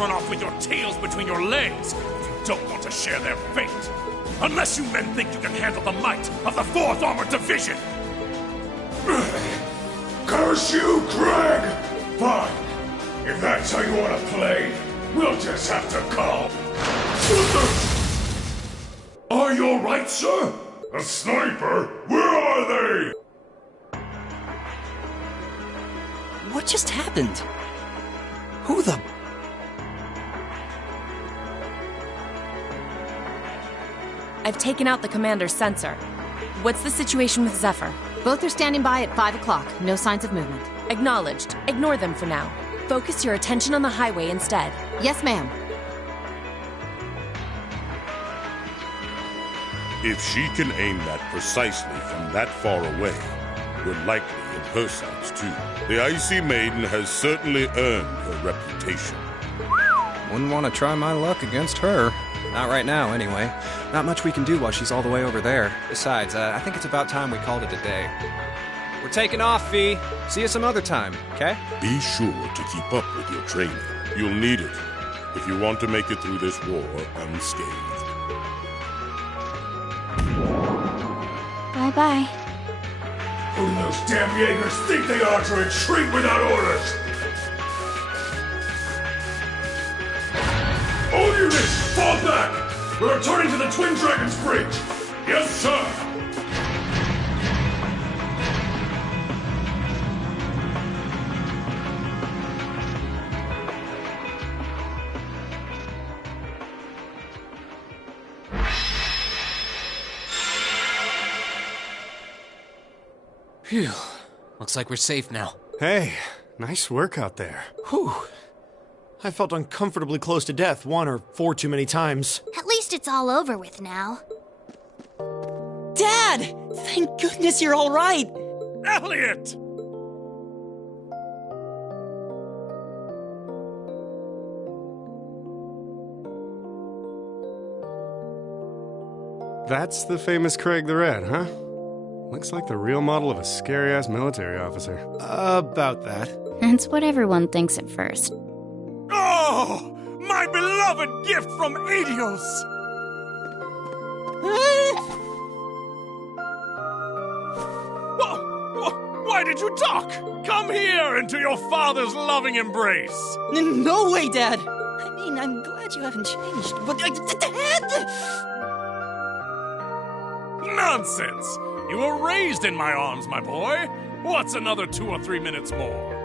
run off with your tails between your legs if you don't want to share their fate. Unless you men think you can handle the might of the 4th Armored Division! Curse you, Craig! Fine. If that's how you want to play, we'll just have to call. Are you alright, sir? A sniper? Where are they? What just happened? Who the... I've taken out the commander's sensor. What's the situation with Zephyr? Both are standing by at 5 o'clock. No signs of movement. Acknowledged. Ignore them for now. Focus your attention on the highway instead. Yes, ma'am. If she can aim that precisely from that far away, we're likely in her sights too. The Icy Maiden has certainly earned her reputation. Wouldn't want to try my luck against her. Not right now, anyway. Not much we can do while she's all the way over there. Besides, I think it's about time we called it a day. We're taking off, Fee. See you some other time, okay? Be sure to keep up with your training. You'll need it if you want to make it through this war unscathed. Bye-bye. Who do those damn Jaegers think they are to retreat without orders? All units, fall back! We're returning to the Twin Dragons Bridge! Yes, sir! Phew. Looks like we're safe now. Hey, nice work out there. Whew. I felt uncomfortably close to death 1 or 4 too many times. At least it's all over with now. Dad! Thank goodness you're all right! Elliot! That's the famous Craig the Red, huh? Looks like the real model of a scary-ass military officer. About that. That's what everyone thinks at first. Oh! My beloved gift from Adios! Why did you talk? Come here into your father's loving embrace! No way, Dad! I mean, I'm glad you haven't changed, but... Dad! Nonsense! You were raised in my arms, my boy. What's another 2 or 3 minutes more?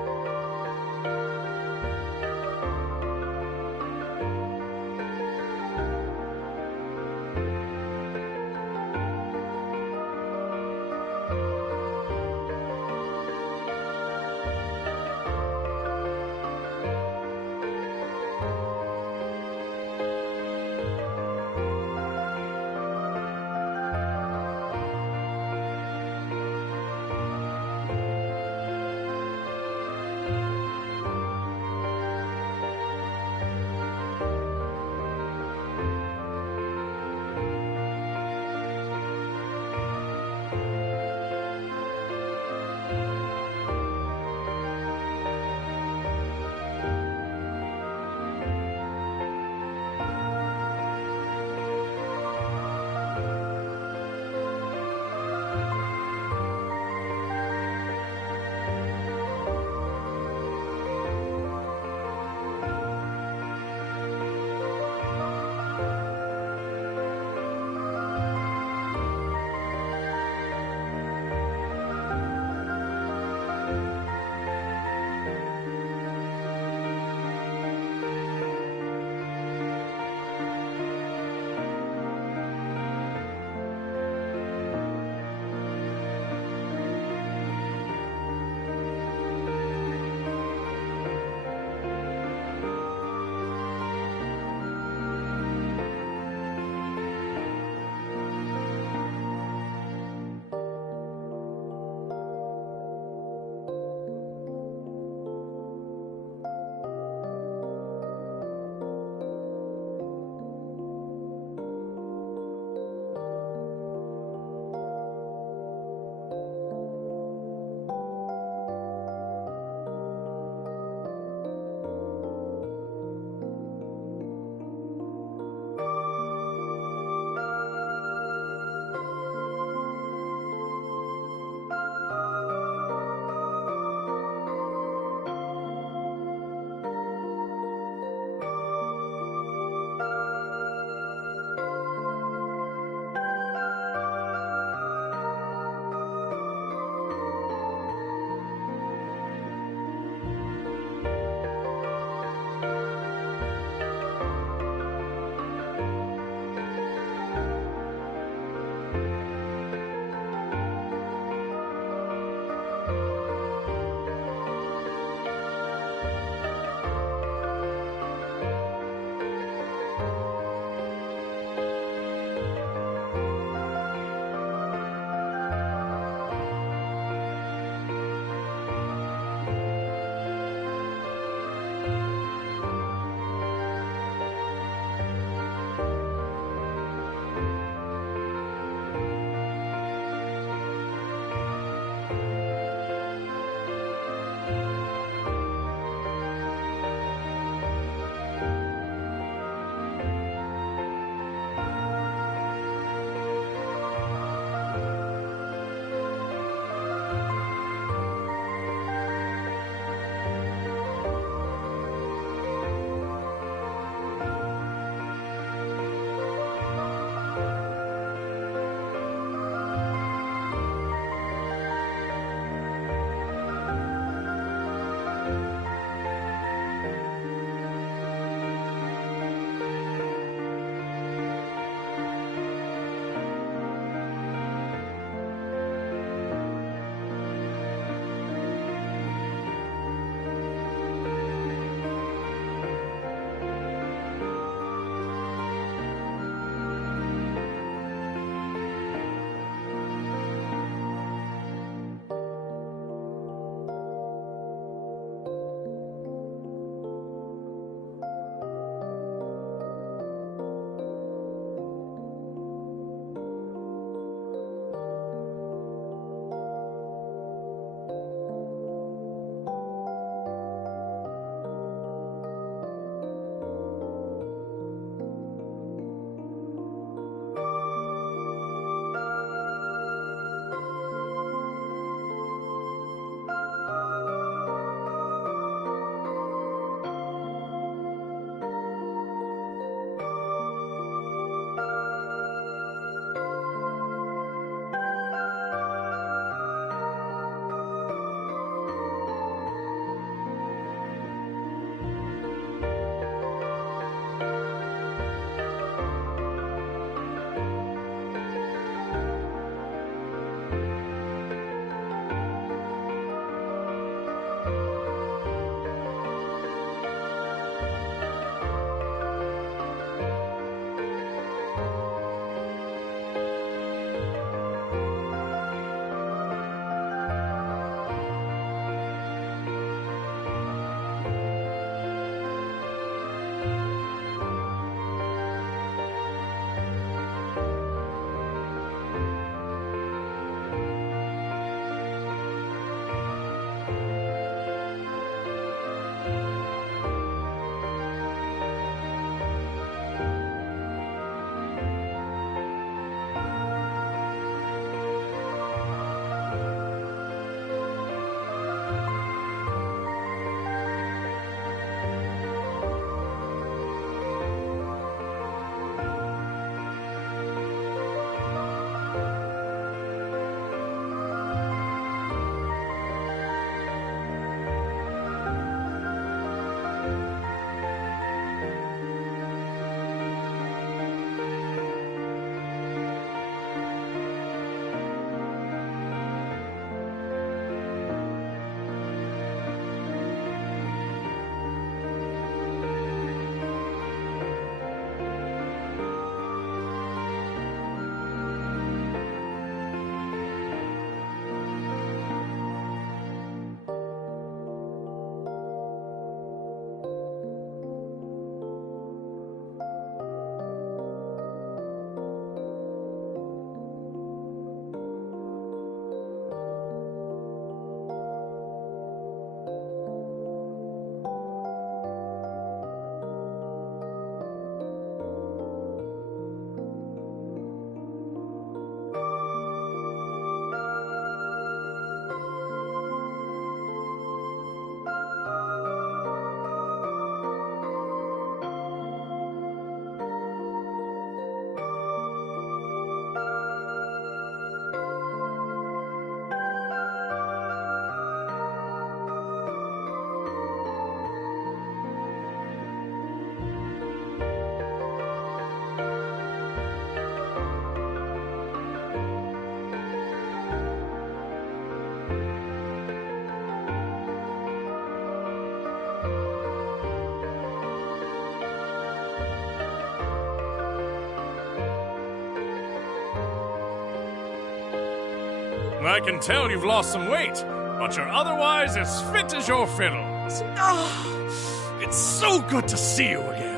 I can tell you've lost some weight, but you're otherwise as fit as your fiddles. Oh, it's so good to see you again.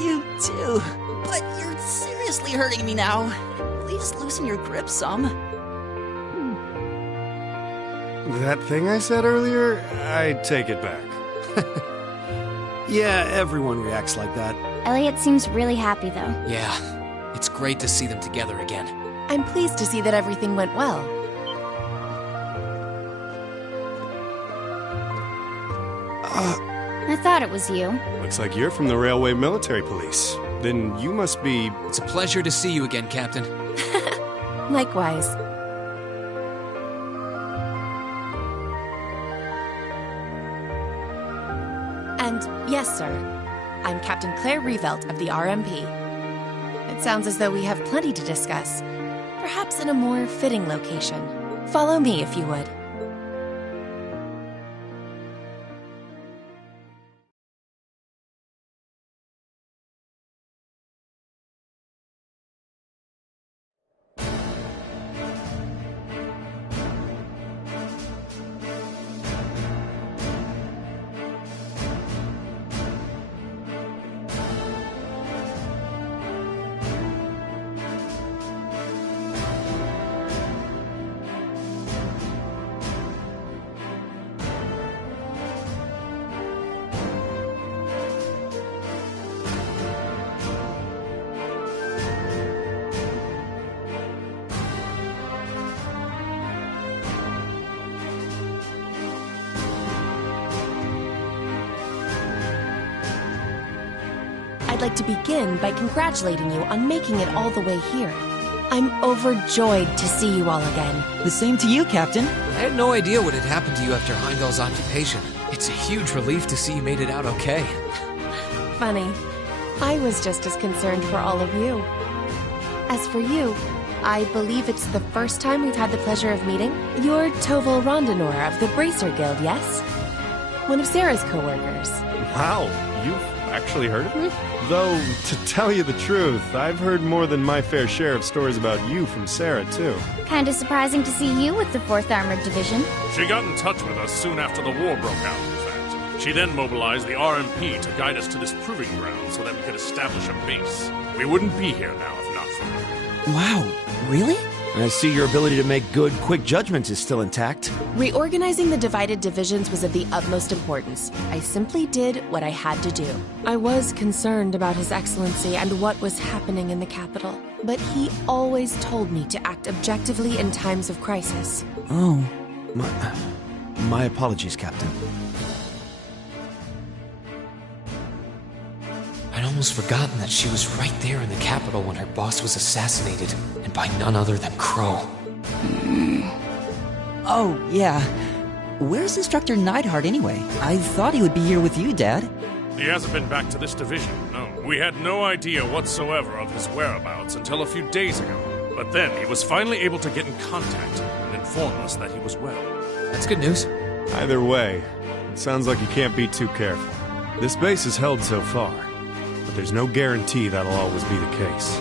You too. But you're seriously hurting me now. Please loosen your grip some. That thing I said earlier, I take it back. Yeah, everyone reacts like that. Elliot seems really happy, though. Yeah, it's great to see them together again. I'm pleased to see that everything went well. I thought it was you. Looks like you're from the Railway Military Police. Then you must be... It's a pleasure to see you again, Captain. Likewise. And yes, sir, I'm Captain Claire Revelt of the RMP. It sounds as though we have plenty to discuss, perhaps in a more fitting location. Follow me, if you would. I'd like to begin by congratulating you on making it all the way here. I'm overjoyed to see you all again. The same to you, Captain. I had no idea what had happened to you after Heimdall's occupation. It's a huge relief to see you made it out okay. Funny. I was just as concerned for all of you. As for you, I believe it's the first time we've had the pleasure of meeting. You're Toval Rondinor of the Bracer Guild, yes? One of Sarah's co-workers. Wow, you've actually heard of me? Though, to tell you the truth, I've heard more than my fair share of stories about you from Sarah, too. Kinda surprising to see you with the 4th Armored Division. She got in touch with us soon after the war broke out, in fact. She then mobilized the RMP to guide us to this proving ground so that we could establish a base. We wouldn't be here now if not for her. Wow, really? I see your ability to make good, quick judgments is still intact. Reorganizing the divided divisions was of the utmost importance. I simply did what I had to do. I was concerned about His Excellency and what was happening in the capital, but he always told me to act objectively in times of crisis. Oh, my apologies, Captain. I'd almost forgotten that she was right there in the capital when her boss was assassinated, and by none other than Crow. Oh, yeah. Where's Instructor Neidhart anyway? I thought he would be here with you, Dad. He hasn't been back to this division, no. We had no idea whatsoever of his whereabouts until a few days ago. But then he was finally able to get in contact and inform us that he was well. That's good news. Either way, it sounds like you can't be too careful. This base is held so far, but there's no guarantee that'll always be the case.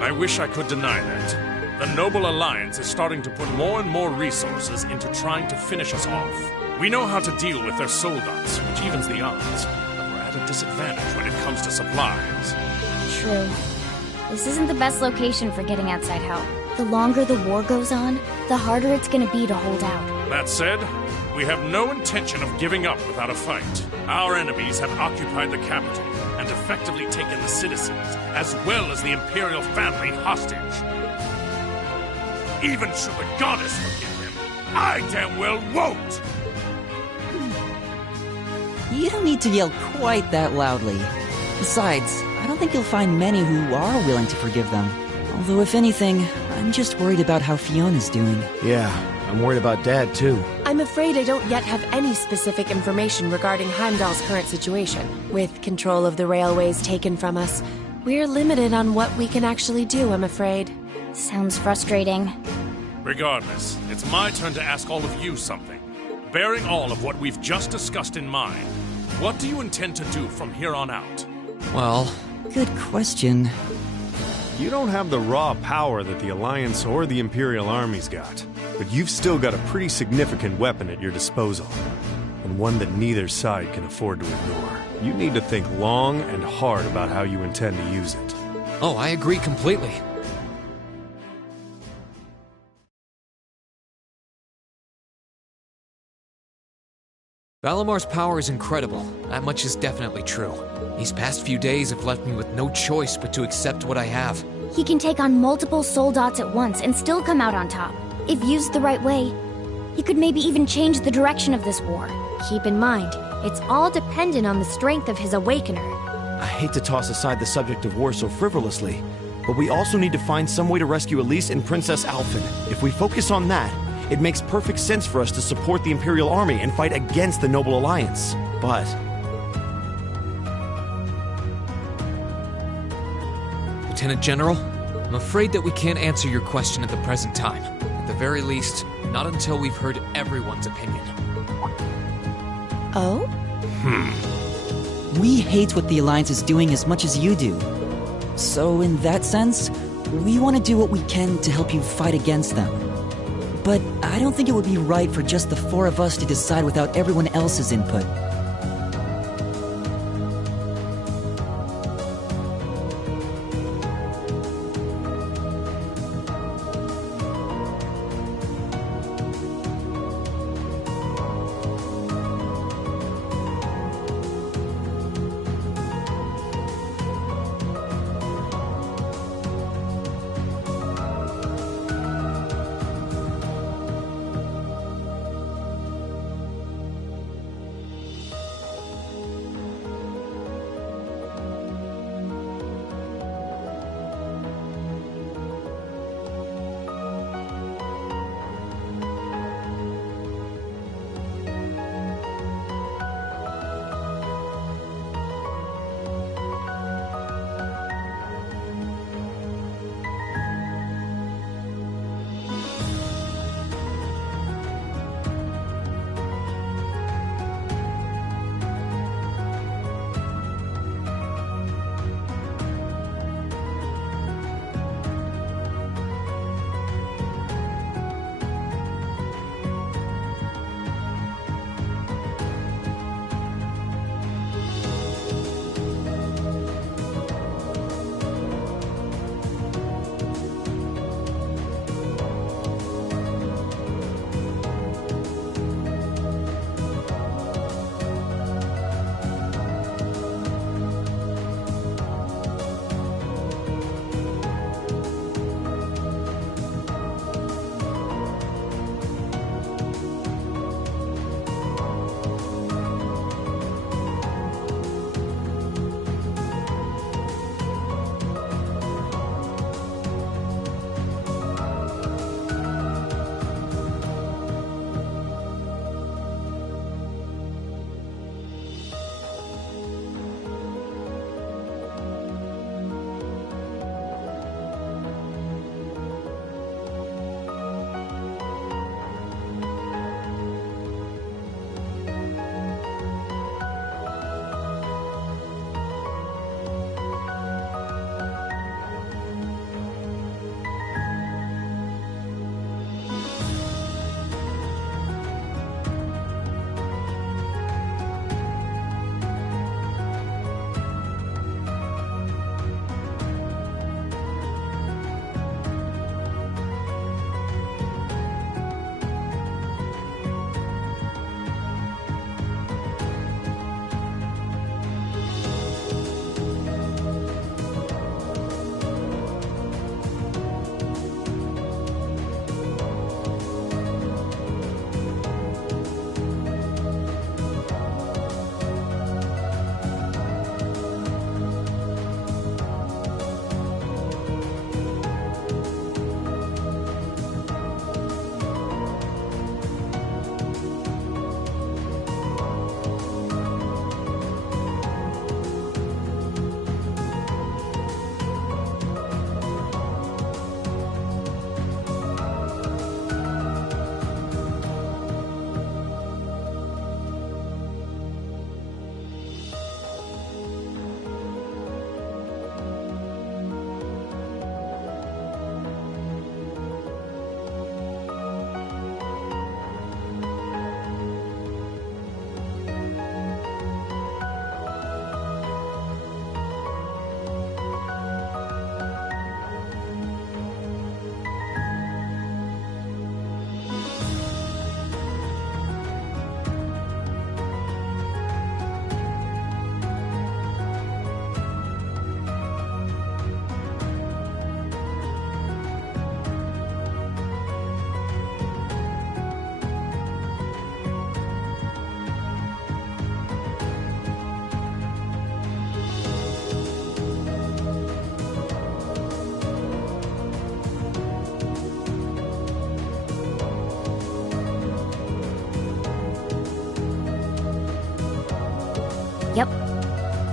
I wish I could deny that. The Noble Alliance is starting to put more and more resources into trying to finish us off. We know how to deal with their soldats, which evens the odds, but we're at a disadvantage when it comes to supplies. True. This isn't the best location for getting outside help. The longer the war goes on, the harder it's gonna be to hold out. That said, we have no intention of giving up without a fight. Our enemies have occupied the capital and effectively taken the citizens, as well as the Imperial family, hostage. Even should the goddess forgive them, I damn well won't! You don't need to yell quite that loudly. Besides, I don't think you'll find many who are willing to forgive them. Although, if anything, I'm just worried about how Fiona's doing. Yeah, I'm worried about Dad, too. I'm afraid I don't yet have any specific information regarding Heimdall's current situation. With control of the railways taken from us, we're limited on what we can actually do, I'm afraid. Sounds frustrating. Regardless, it's my turn to ask all of you something. Bearing all of what we've just discussed in mind, what do you intend to do from here on out? Well... Good question. You don't have the raw power that the Alliance or the Imperial armies got, but you've still got a pretty significant weapon at your disposal, and one that neither side can afford to ignore. You need to think long and hard about how you intend to use it. Oh, I agree completely. Valamar's power is incredible. That much is definitely true. These past few days have left me with no choice but to accept what I have. He can take on multiple soul dots at once and still come out on top. If used the right way, he could maybe even change the direction of this war. Keep in mind, it's all dependent on the strength of his awakener. I hate to toss aside the subject of war so frivolously, but we also need to find some way to rescue Elise and Princess Alphen. If we focus on that, it makes perfect sense for us to support the Imperial Army and fight against the Noble Alliance. But Lieutenant General, I'm afraid that we can't answer your question at the present time. At the very least, not until we've heard everyone's opinion. Oh? We hate what the Alliance is doing as much as you do. So in that sense, we want to do what we can to help you fight against them. But I don't think it would be right for just the four of us to decide without everyone else's input.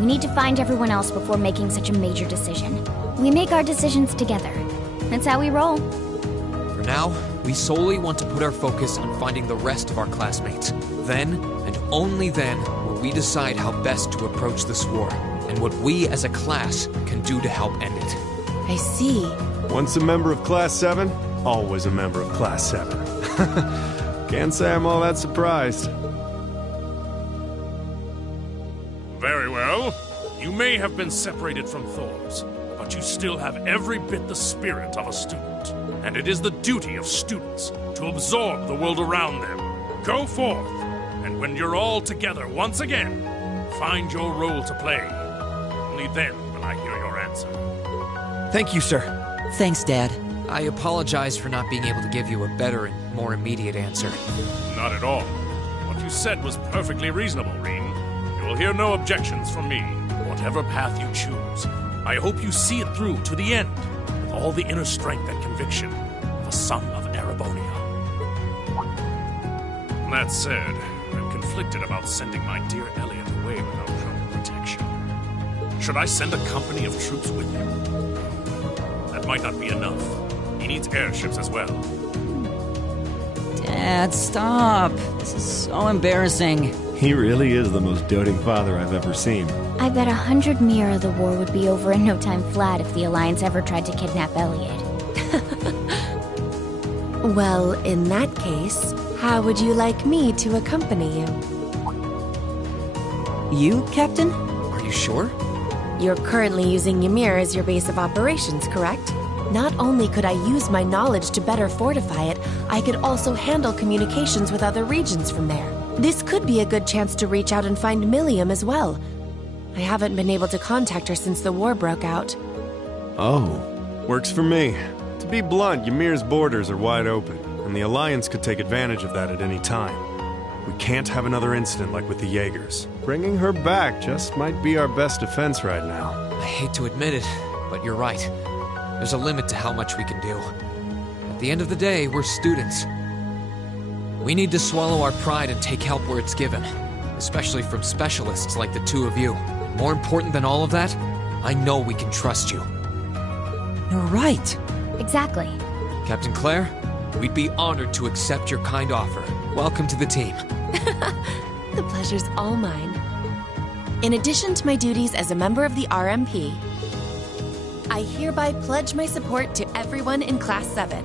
We need to find everyone else before making such a major decision. We make our decisions together. That's how we roll. For now, we solely want to put our focus on finding the rest of our classmates. Then, and only then, will we decide how best to approach this war, and what we as a class can do to help end it. I see. Once a member of Class 7, always a member of Class 7. Can't say I'm all that surprised. Very well. You may have been separated from Thors, but you still have every bit the spirit of a student. And it is the duty of students to absorb the world around them. Go forth, and when you're all together once again, find your role to play. Only then will I hear your answer. Thank you, sir. Thanks, Dad. I apologize for not being able to give you a better and more immediate answer. Not at all. What you said was perfectly reasonable, Reem. You will hear no objections from me, whatever path you choose. I hope you see it through to the end, with all the inner strength and conviction of a son of Erebonia. That said, I'm conflicted about sending my dear Elliot away without proper protection. Should I send a company of troops with him? That might not be enough. He needs airships as well. Dad, stop. This is so embarrassing. He really is the most doting father I've ever seen. I bet 100 Mira the war would be over in no time flat if the Alliance ever tried to kidnap Elliot. Well, in that case, how would you like me to accompany you? You, Captain? Are you sure? You're currently using Ymir as your base of operations, correct? Not only could I use my knowledge to better fortify it, I could also handle communications with other regions from there. This could be a good chance to reach out and find Milliam as well. I haven't been able to contact her since the war broke out. Oh, works for me. To be blunt, Ymir's borders are wide open, and the Alliance could take advantage of that at any time. We can't have another incident like with the Jaegers. Bringing her back just might be our best defense right now. I hate to admit it, but you're right. There's a limit to how much we can do. At the end of the day, we're students. We need to swallow our pride and take help where it's given, especially from specialists like the two of you. More important than all of that, I know we can trust you. You're right. Exactly. Captain Claire, we'd be honored to accept your kind offer. Welcome to the team. The pleasure's all mine. In addition to my duties as a member of the RMP, I hereby pledge my support to everyone in Class 7.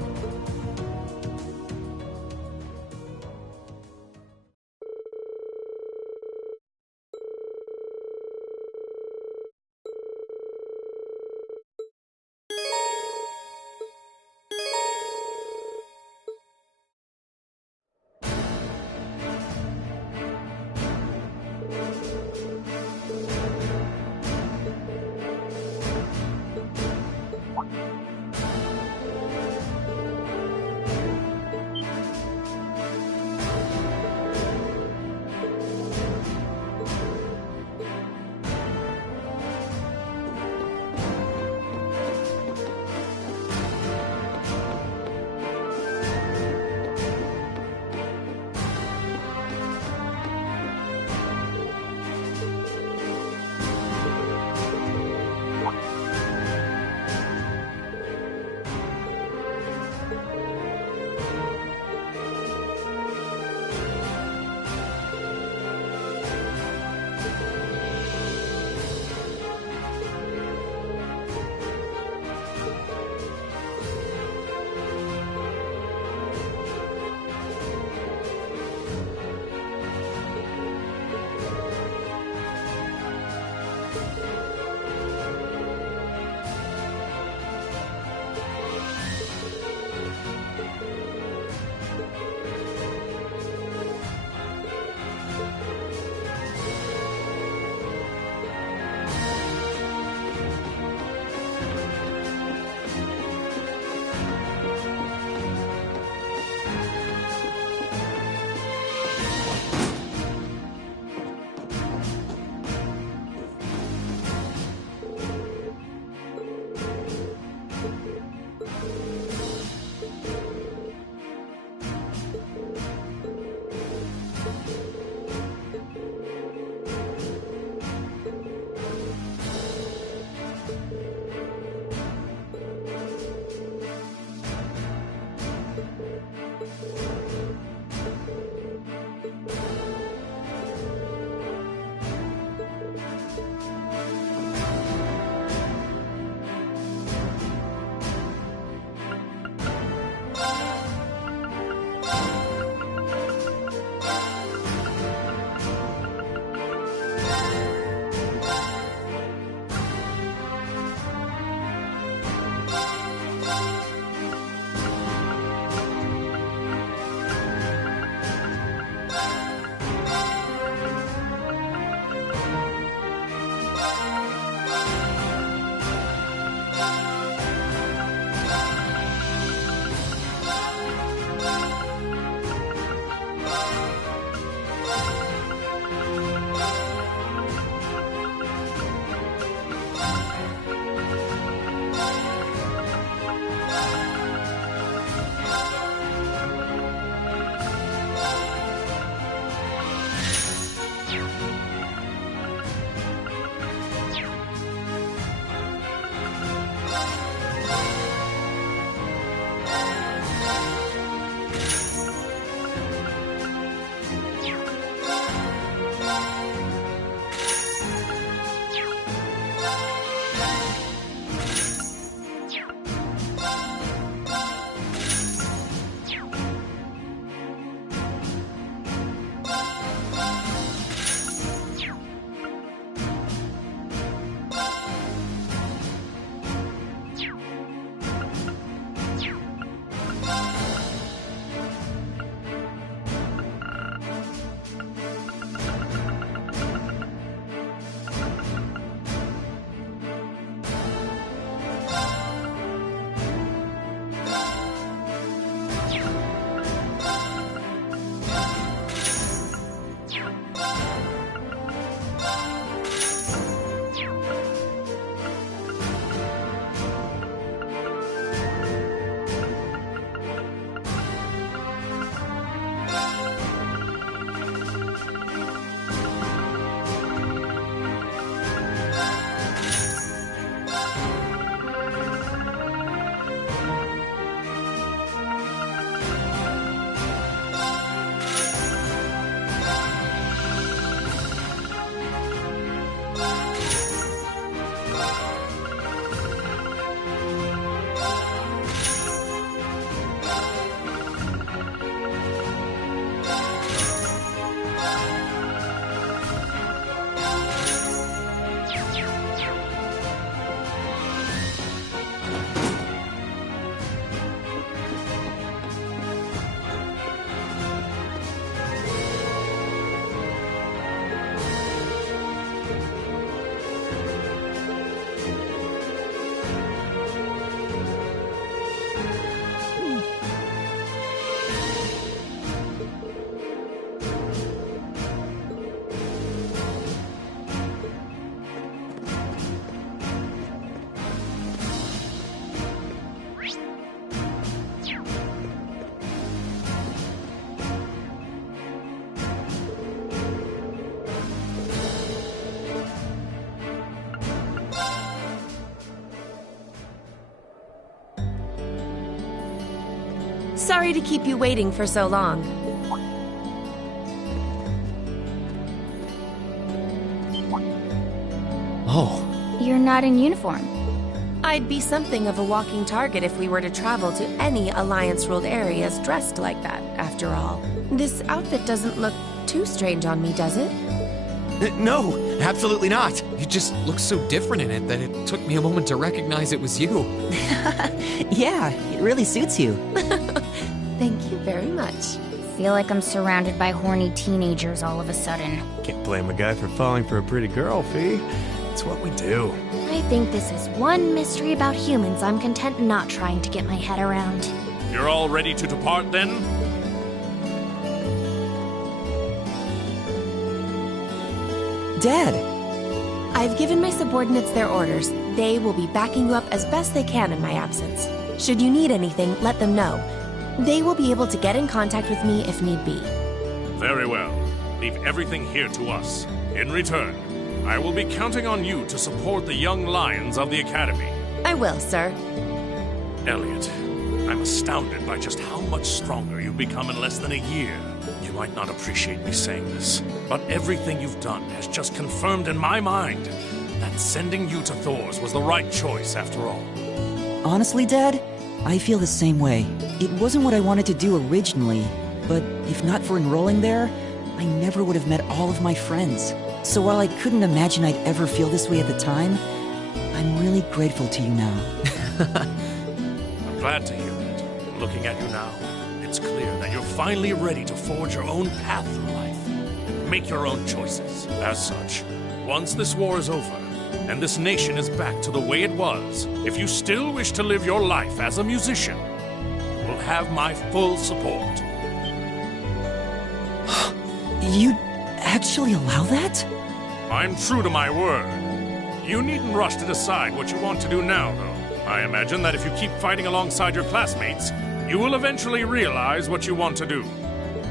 Sorry to keep you waiting for so long. Oh. You're not in uniform. I'd be something of a walking target if we were to travel to any Alliance-ruled areas dressed like that, after all. This outfit doesn't look too strange on me, does it? No, absolutely not. You just look so different in it that it took me a moment to recognize it was you. Yeah, it really suits you. Thank you very much. Feel like I'm surrounded by horny teenagers all of a sudden. Can't blame a guy for falling for a pretty girl, Fee. It's what we do. I think this is one mystery about humans I'm content not trying to get my head around. You're all ready to depart then? Dad! I've given my subordinates their orders. They will be backing you up as best they can in my absence. Should you need anything, let them know. They will be able to get in contact with me if need be. Very well. Leave everything here to us. In return, I will be counting on you to support the young lions of the Academy. I will, sir. Elliot, I'm astounded by just how much stronger you've become in less than a year. You might not appreciate me saying this, but everything you've done has just confirmed in my mind that sending you to Thor's was the right choice after all. Honestly, Dad, I feel the same way. It wasn't what I wanted to do originally, but if not for enrolling there, I never would have met all of my friends. So while I couldn't imagine I'd ever feel this way at the time, I'm really grateful to you now. I'm glad to hear that. Looking at you now, it's clear that you're finally ready to forge your own path through life and make your own choices. As such, once this war is over, and this nation is back to the way it was, if you still wish to live your life as a musician, you will have my full support. You'd actually allow that? I'm true to my word. You needn't rush to decide what you want to do now, though. I imagine that if you keep fighting alongside your classmates, you will eventually realize what you want to do.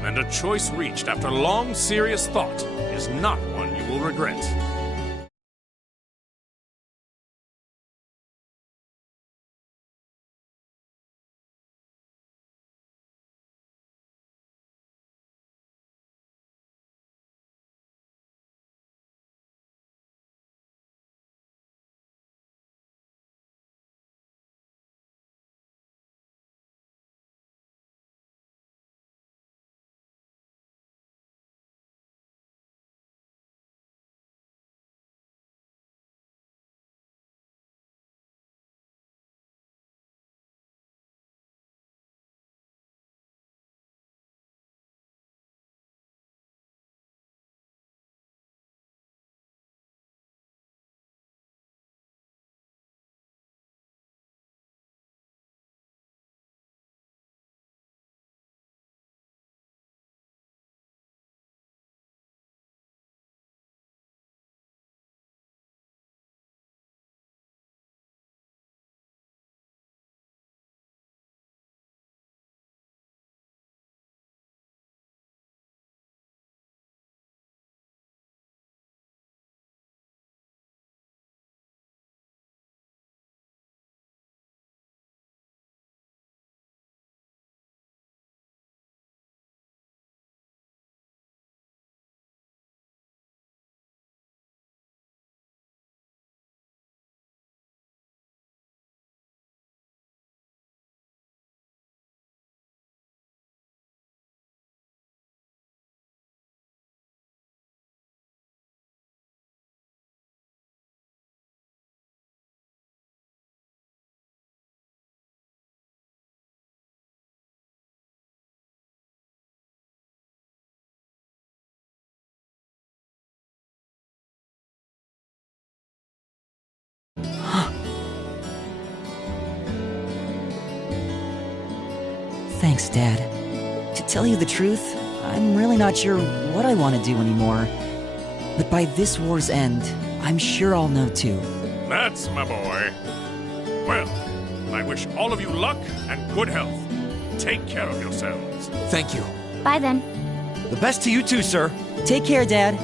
And a choice reached after long, serious thought is not one you will regret. Thanks, Dad. To tell you the truth, I'm really not sure what I want to do anymore. But by this war's end, I'm sure I'll know too. That's my boy. Well, I wish all of you luck and good health. Take care of yourselves. Thank you. Bye then. The best to you too, sir. Take care, Dad.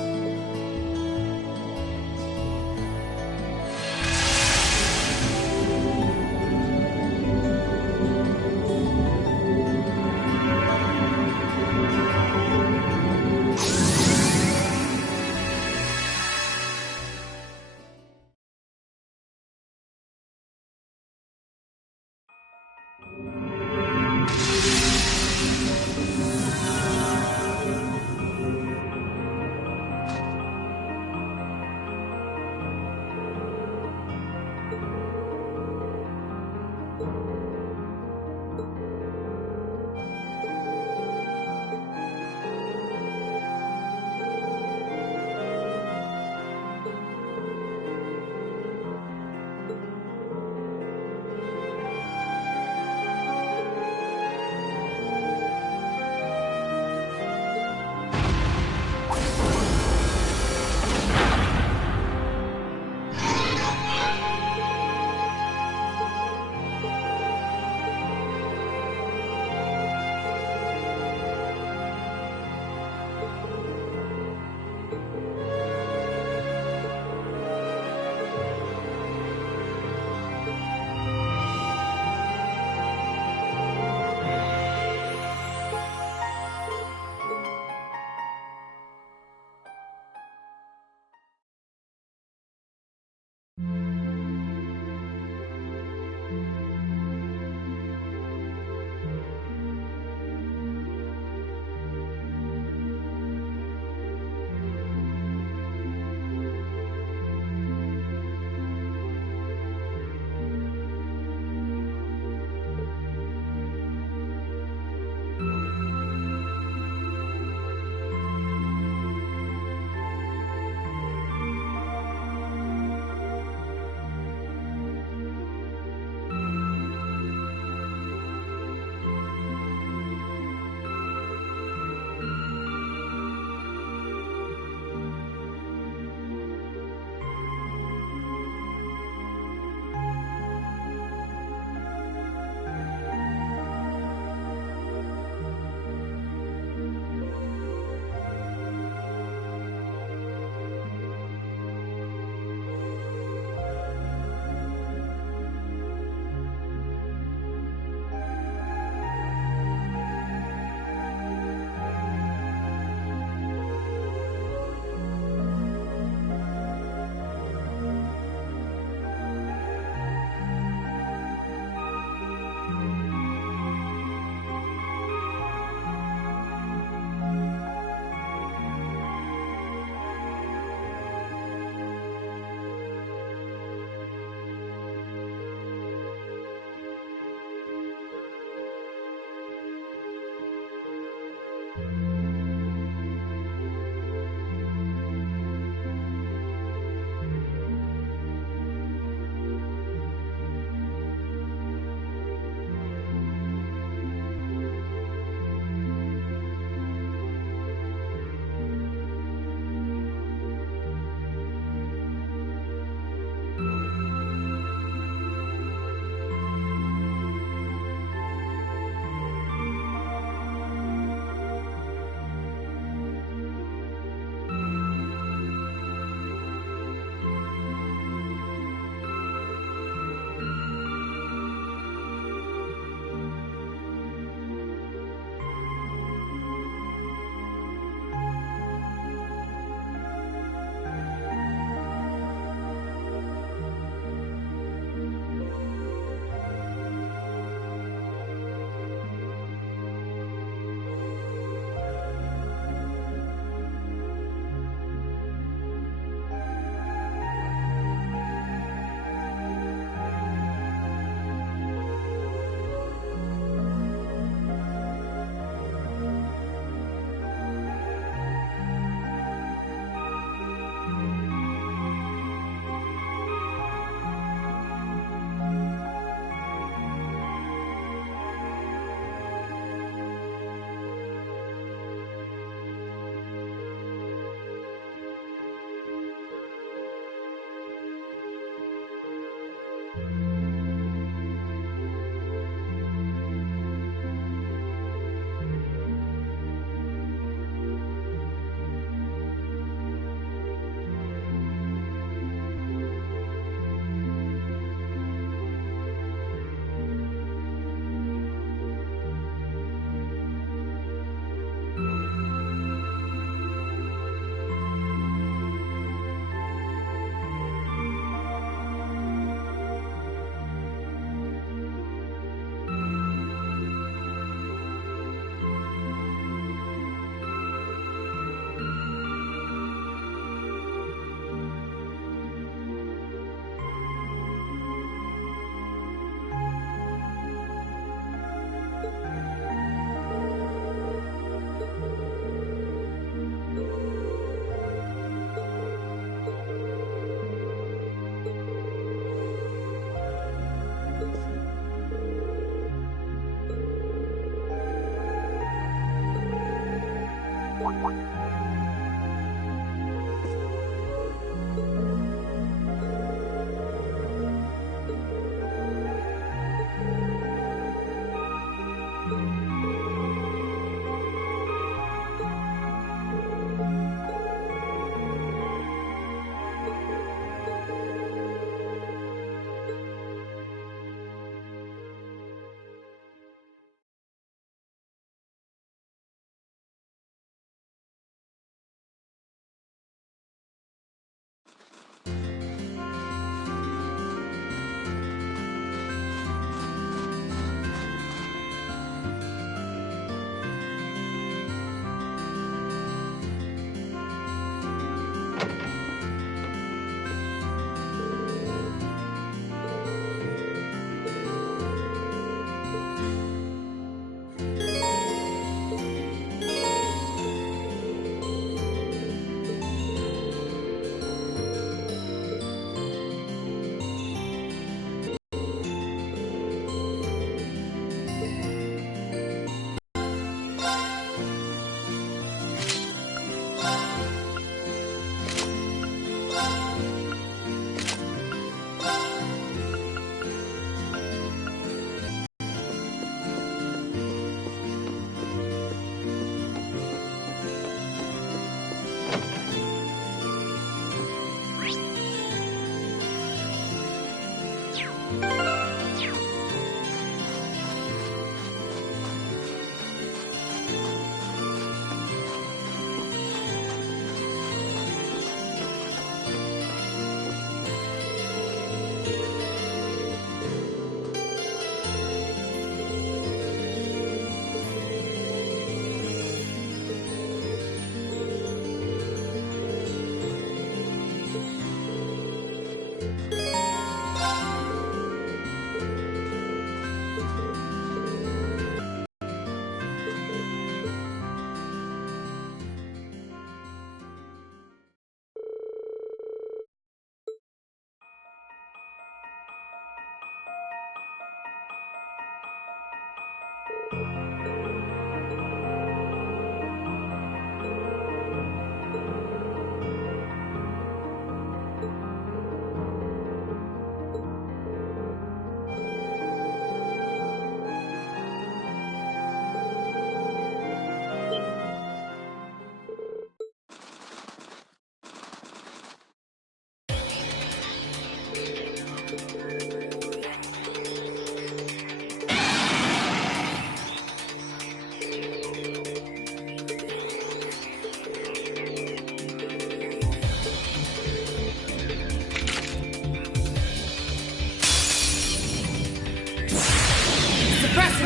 Suppressing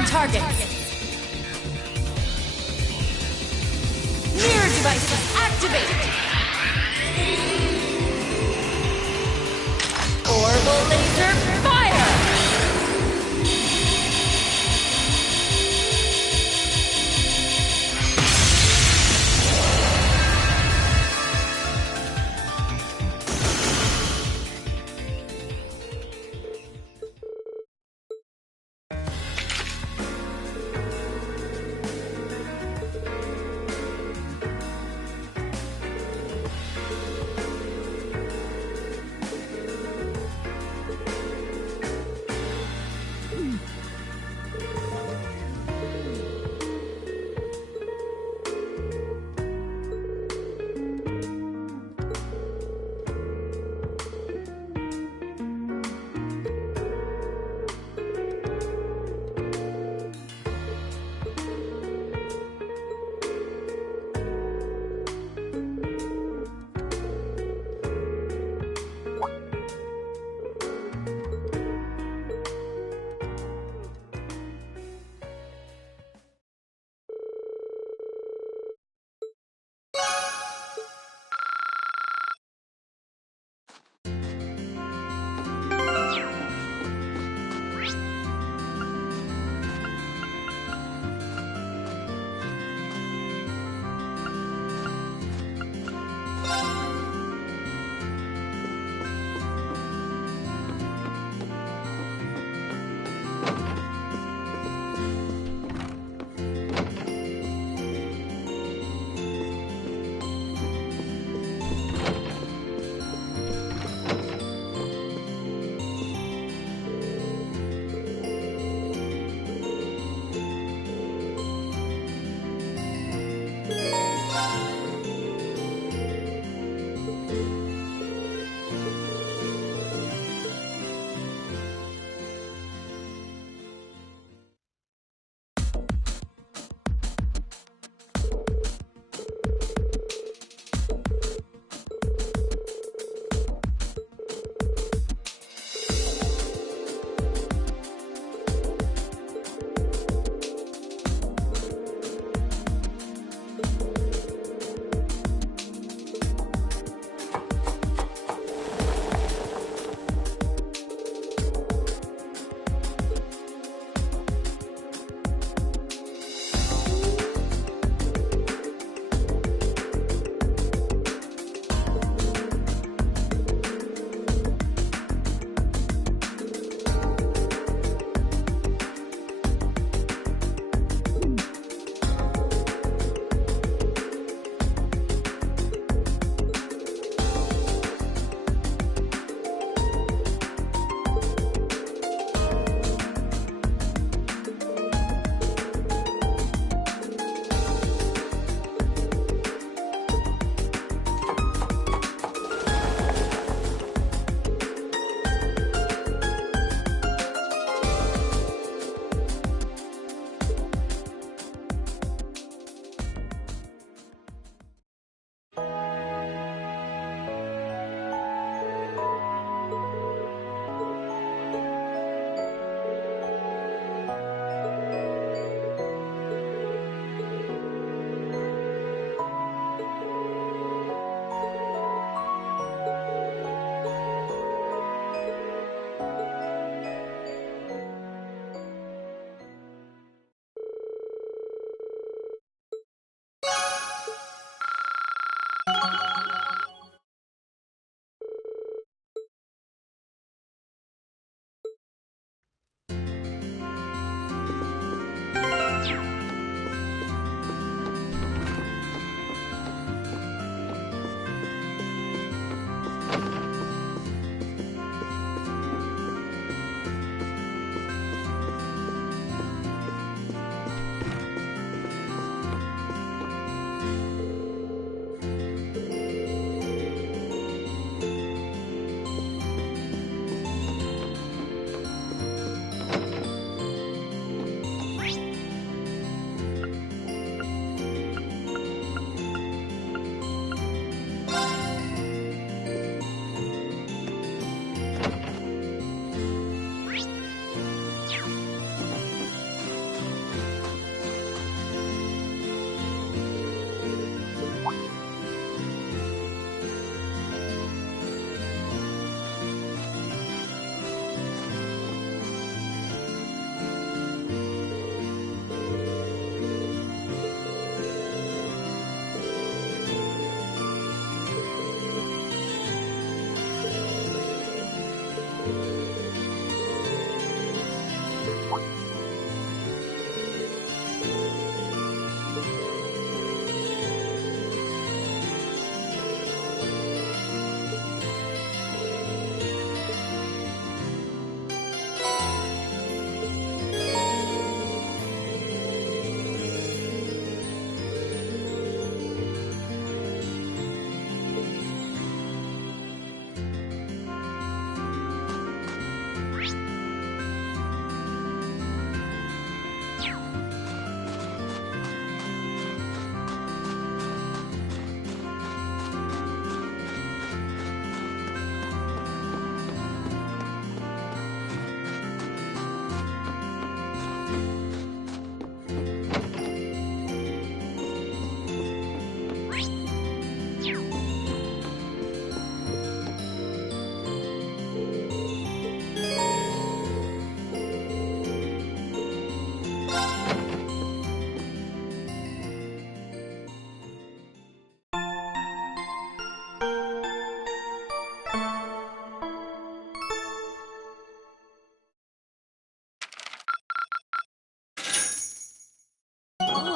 targets. Mirror devices activated. Orbital laser fire.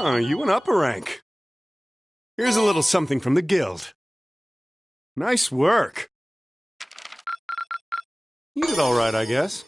Oh, you went up a rank. Here's a little something from the guild. Nice work. You did all right, I guess.